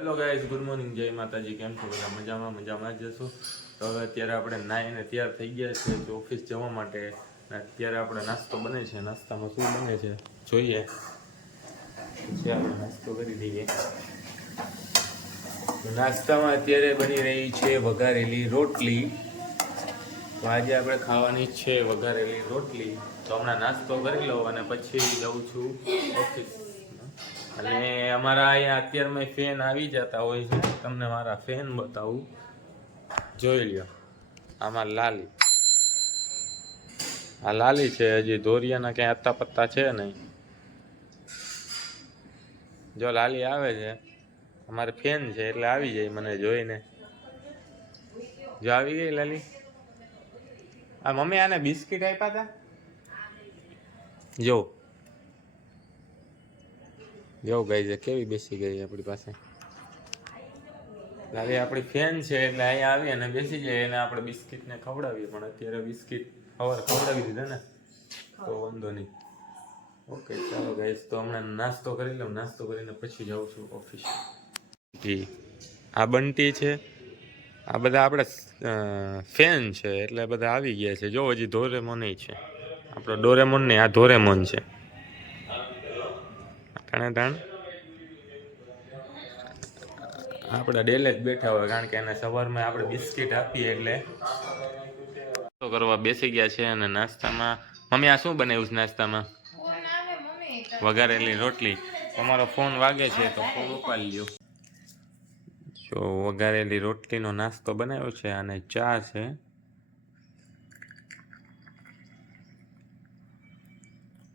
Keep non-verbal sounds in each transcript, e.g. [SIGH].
Hello guys good morning, જય માતાજી, કેમ છો બધા? મજામાં મજામાં જ જશો તો હવે અત્યારે આપણે નાહીને તૈયાર થઈ ગયા છે, તો ઓફિસ જવા માટે. અત્યારે આપણે નાસ્તો બને છે, નાસ્તામાં શું બને છે? જોઈએ. પછી આપણે નાસ્તો કરી દઈએ નાસ્તામાં અત્યારે બની રહી છે વઘારેલી રોટલી. તો આજે આપણે ખાવાની છે વઘારેલી રોટલી. તો હમણાં નાસ્તો કરી લો અને પછી જઉં છું ઓફિસ. અને અમારા અહીંયા અત્યારમાં ફેન આવી જતા હોય છે. તમને મારા ફેન બતાવું. જોઈ લ્યો. આમાં લાલી. આ લાલી છે હજી. દોરિયાના ક્યાંય અત્તા પત્તા છે નહીં. જો લાલી આવે છે. અમારે ફેન છે એટલે આવી જાય મને જોઈને. જો આવી ગઈ લાલી? આ મમ્મી આને બિસ્કિટ આપ્યા હતા જો. જો ગઈ છે, કેવી બેસી ગઈ આપણી પાસે? હવે આપણી ફેન છે એટલે અહીંયા આવી અને બેસી જાય એને આપણે બિસ્કિટને ખવડાવીએ, પણ અત્યારે બિસ્કિટ હવાર ખવડાવી દીધા ને, તો વાંધો નહીં. ઓકે, ચાલો ગાઈસ, તો હમણાં નાસ્તો કરી લઉં, નાસ્તો કરીને પછી જાઉં છું ઓફિસ. જી, આ બંટી છે, આ બધા આપણે ફેન છે, એટલે બધા આવી ગયા છે. જો, હજી ધોરેમોન છે. આપણો ડોરેમોન નહીં આ ધોરેમોન છે. તાણે તાણ? આપણે ડેલે જ બેઠા હોય કારણ કે એને સવારમાં આપણે બિસ્કિટ આપીએ એટલે. નાસ્તો કરવા બેસી ગયા છે અને નાસ્તામાં મમ્મી આ શું બનાવ્યું છે નાસ્તામાં? વઘારેલી રોટલી. તમારો ફોન વાગે છે તો ફોન ઉપાડી લ્યો. જો વઘારેલી રોટલીનો નાસ્તો બનાવ્યો છે અને ચા છે.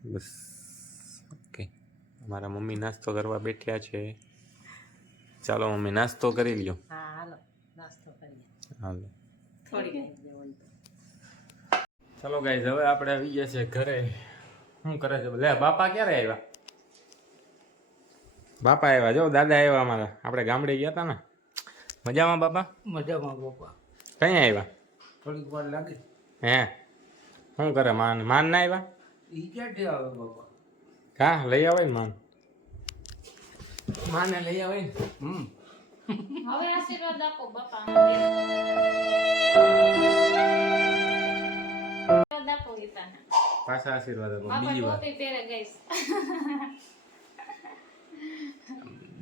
બસ. મારા મમ્મી નાસ્તો કરવા બેઠ્યા છે. ચાલો મમ્મી નાસ્તો કરી લ્યો. હા હાલો. નાસ્તો કરીએ. હાલો. થોડી ચાલો ગાઈઝ હવે આપણે આવી ગયા છે ઘરે. શું કરે છે? લે બાપા ક્યારે આવ્યા? બાપા આવ્યા જો દાદા આવ્યા અમારા. આપણે ગામડે ગયા હતા ને. મજામાં બાપા? મજામાં બાપા. કઈ આવ્યા? થોડીક વાર લાગે. હે? શું કરે માન માન ના આવ્યા? ઈ ક્યાંથી આવે બાપા? કા લઈ આવે ને માન માને લઈ આવે ને હમ હવે આશીર્વાદ આપો બાપા આશીર્વાદ આપો ગીતાને પાછા આશીર્વાદ આપો બીજી વાર પહેરે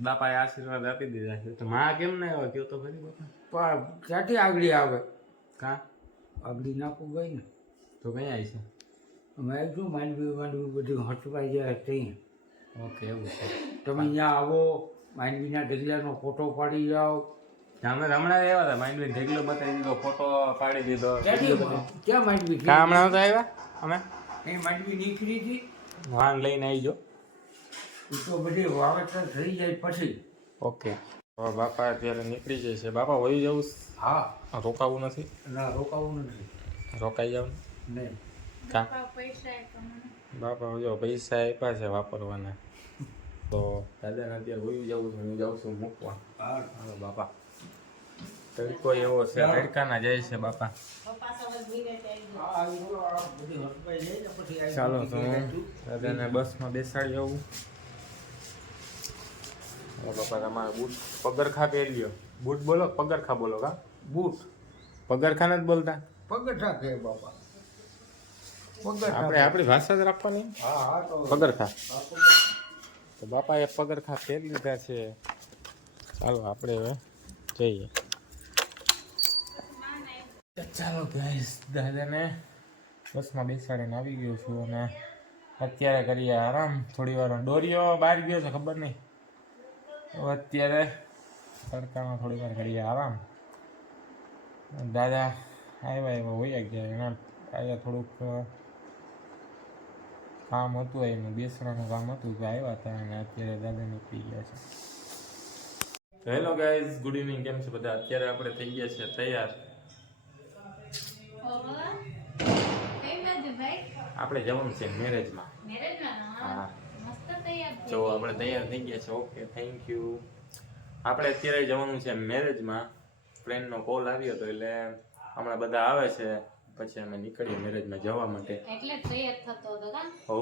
બાપાએ આશીર્વાદ આપી દીધા છે તો માં કેમ ના આવે કયો તો ખરી બાપા પણ ક્યાંથી આગળી આવે કા આગળી નાખું ગઈ ને તો કઈ આવી છે અમે શું માંડવી માંડવી બધું હટવાઈ જાય ત્યાં ઓકે એવું છે. તમે અહીંયા આવો માંડવીના ઢગલાનો ફોટો પાડી જાઓ. અમે હમણાં આવ્યા હતા માઇન્ડ ઢગલો બતાવી દીધો ફોટો પાડી દીધો. ક્યાં માંડવી કા હમણાં આવ્યા અમે? એ માંડવી નીકળી હતી. વાન લઈને આવી જો એ તો બધી વાવેતર થઈ જાય પછી. ઓકે. બાપા અત્યારે નીકળી જાય છે. બાપા વહી જવું હા. રોકાવું નથી? ના રોકાવું નથી. રોકાઈ જાવ નહીં. બાપા પૈસા આપ્યા મને. બાપા જો પૈસા આપ્યા છે વાપરવાના. તો દાદાને અત્યારે વહી જવું છું હું જાઉં છું મૂકવા. હા હાલો બાપા. તડકો એવો છે તડકાના જાય છે બાપા. ચાલો તો હું દાદાને બસમાં બેસાડી આવું. બાપા તમારે બૂટ પગરખા પહેરી લ્યો બૂટ બોલો પગરખા બોલો કા? બૂટ. પગરખા નથી બોલતા? પગરખા કહે બાપા. આપણે આપણી ભાષા જ રાખવાની? પગરખા. તો બાપાએ પગરખા ફેરી લીધા છે. ચાલો આપણે હવે જઈએ. ચાલો ગાઈસ દાદાને બસમાં બેસાડીને આવી ગયો છું અને અત્યારે કરીએ આરામ. થોડી વાર દોરીઓ બહાર ગયો છે ખબર નહીં. અત્યારે તડકામાં થોડી વાર કરીએ આરામ. દાદા આવ્યા એવા વયા ગયા એના આજે થોડુંક કામ હતું, એનું બેસવાનું કામ હતું, તો આવ્યા હતા અને અત્યારે દાદા નીકળી ગયા છે. હેલો ગાઈઝ ગુડ ઇવનિંગ કેમ છે બધા? અત્યારે આપણે થઈ ગયા છે તૈયાર. આપણે જવાનું છે મેરેજમાં. હા. જો આપણે તૈયાર થઈ ગયા છે ઓકે થેન્ક યુ આપણે અત્યારે જવાનું છે મેરેજમાં. ફ્રેન્ડનો કોલ આવ્યો હતો એટલે હમણાં બધા આવે છે. પછી અમે નીકળીએ મેરેજમાં જવા માટે. એટલે તૈયાર થતો હતો કા? ઓ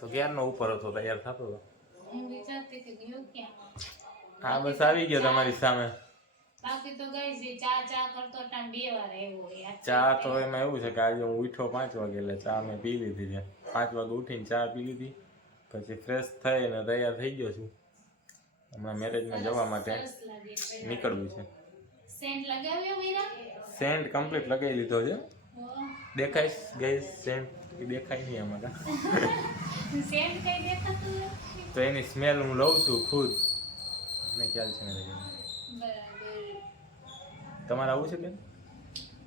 તો ક્યારનો ઉપર હતો? તૈયાર થતો હતો? હું વિચારતી હતી ગયો ક્યાં હા બસ આવી ગયો તમારી સામે. બાકી તો ગઈ ચા ચા કરતો ટાઈમ બે વાર આવ્યો ચા તો એમાં એવું છે કે આજે હું ઉઠ્યો પાંચ વાગે એટલે ચા મેં પી લીધી છે. પાંચ વાગે ઉઠીને ચા પી લીધી. પછી ફ્રેશ થઈને તૈયાર થઈ ગયો છું. હમણાં મેરેજમાં જવા માટે નીકળવું છે. સેન્ટ લગાવ્યો મીરા? સેન્ટ કમ્પ્લીટ લગાવી લીધો છે. ઓ, દેખાય ગઈ સેન્ટ. દેખાય નહીં અમારા [LAUGHS] સેન્ટ કઈ દેખાતું તો એની સ્મેલ હું લઉં છું ખુદ. મને ખ્યાલ છે મેરેજ બરાબર. તમારે આવું છે બેન?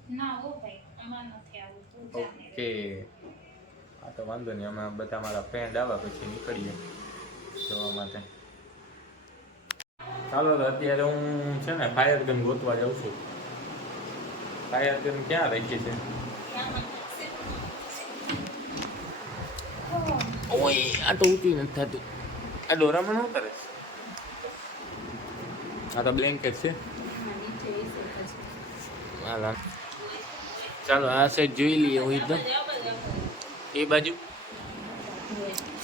ના હો ભાઈ. અમાર નથી આવું. ઓકે. હા તો વાંધો નહીં. અમે બધા મારા ફ્રેન્ડ આવ્યા પછી નીકળીએ જોવા માટે. ચાલો અત્યારે હું છે ને ફાયર ગન ગોતવા જાઉં છું. ફાયર ગન ક્યાં રાખી છે? ઓય, આ તો ઊંચું નથી થતું. આ ડોરામાં શું કરે? આ તો બ્લેન્કેટ છે. હાલા ચાલો, આ સાઈડ જોઈ લઈએ હું તો. એ બાજુ.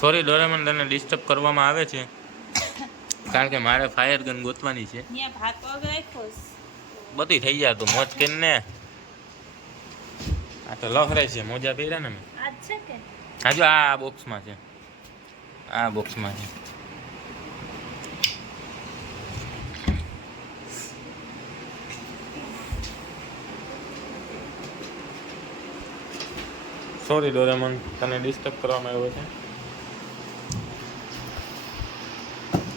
સોરી ડોરેમન તને ડિસ્ટર્બ કરવામાં આવે છે. કારણ કે મારે ફાયર ગન ગોતવાની છે. બધી થઈ જાય તું મોજ કરીને. ને આ તો લખરે છે મોજા પહેર્યા ને મેં આજ છે કે? હા જો આ બોક્સમાં છે. આ બોક્સમાં છે. સોરી ડોરેમોન તને ડિસ્ટર્બ કરવામાં આવ્યો છે.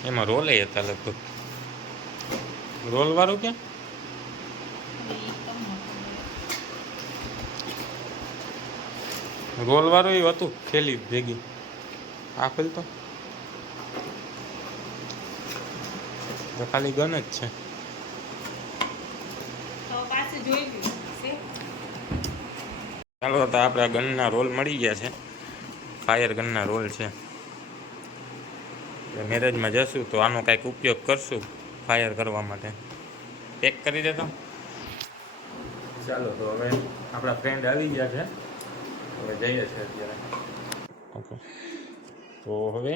એમાં રોલે હતા લગભગ. રોલ વાળું ક્યાં? રોલ વાળું એ હતું ખેલી ભેગી. આ ખોલ તો. ખાલી ગન જ છે. ચાલો તો આપણે ગનના રોલ મળી ગયા છે. ફાયર ગનના રોલ છે. મેરેજમાં જશું તો આનો કાંઈક ઉપયોગ કરશું ફાયર કરવા માટે. પેક કરી દેતો ચાલો તો હવે આપણા ફ્રેન્ડ આવી ગયા છે. હવે જઈએ છીએ અત્યારે. ઓકે તો હવે?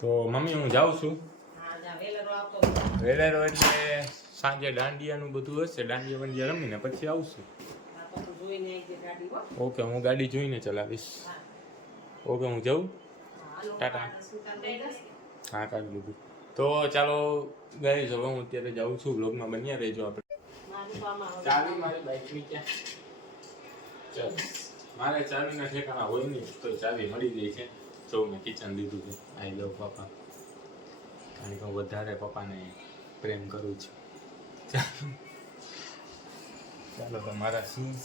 તો મમ્મી હું જાઉં છું. વેલેરો એટલે સાંજે દાંડિયાનું બધું હશે દાંડિયા વાંડિયા રમીને પછી આવશું. આ તો તું જોઈને આવી જે ગાડી હો. ઓકે હું ગાડી જોઈને ચલાવીશ. ઓકે હું જાઉં. ટાટા. હા કાઢી લીધું. તો ચાલો ગઈ હવે હું અત્યારે જાઉં છું. બ્લોગમાં બન્યા રહેજો આપણે. મારું ચાવી બાઇકની ક્યાં? ચાલ. મારે ચાવીના ઠેકાણા હોય નહીં તો ચાવી મળી જાય છે. તો મેં કિચન લીધું છે. આઈ લવ પપ્પા કારણ કે હું વધારે પપ્પાને પ્રેમ કરું છું. ચાલો ચાલો તો મારા શૂઝ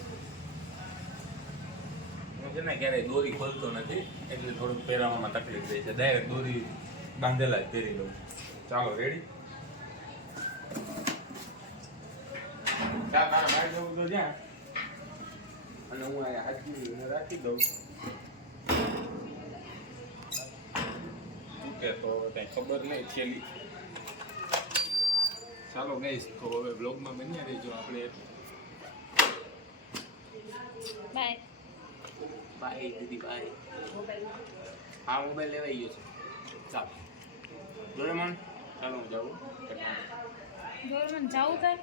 છે ને, ક્યારેય દોરી ખોલતો નથી, એટલે થોડુંક પહેરાવામાં તકલીફ રહી છે. ડાયરેક્ટ દોરી બાંધેલા જ પહેરી લઉં. ચાલો રેડી તારે બહાર જવું તો જ્યાં. અને હું આ હાથની રાખી દઉં. કે તો હવે ખબર નહીં છેલ્લી ચાલો ગઈશ તો હવે બ્લોગમાં બન્યા રહીજો આપણે. બાય ભાઈ દીદી ભાઈ હા મોબાઈલ લેવાઈ ગયો છે. ચાલો. ડોરેમોન, ચાલો હું જાઉં. ડોરેમોન, જાઉં તાર?